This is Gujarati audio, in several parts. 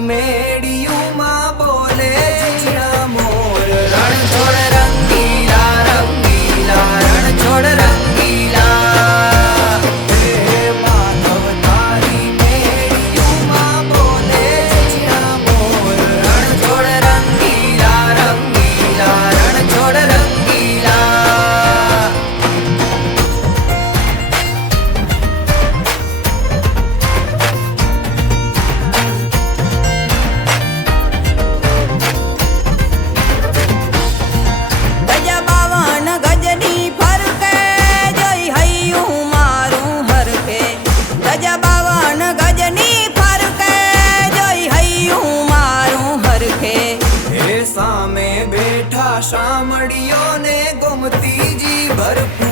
me to be.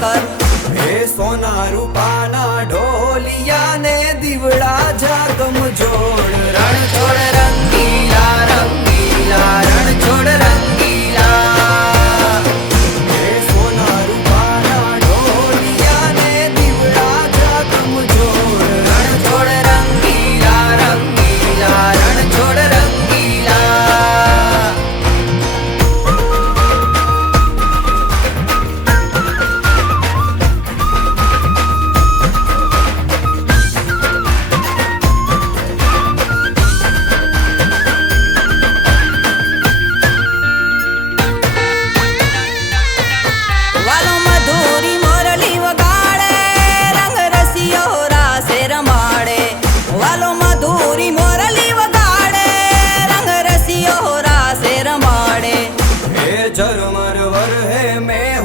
કર. હે સોના રૂપાના ઢોલિયાને દીવડા જાગમ જોડ. વાલો મધુરી મોરલી વગાડે રંગ રસિયો રાસે રમાડે. હે ઝરમર વર હે મેં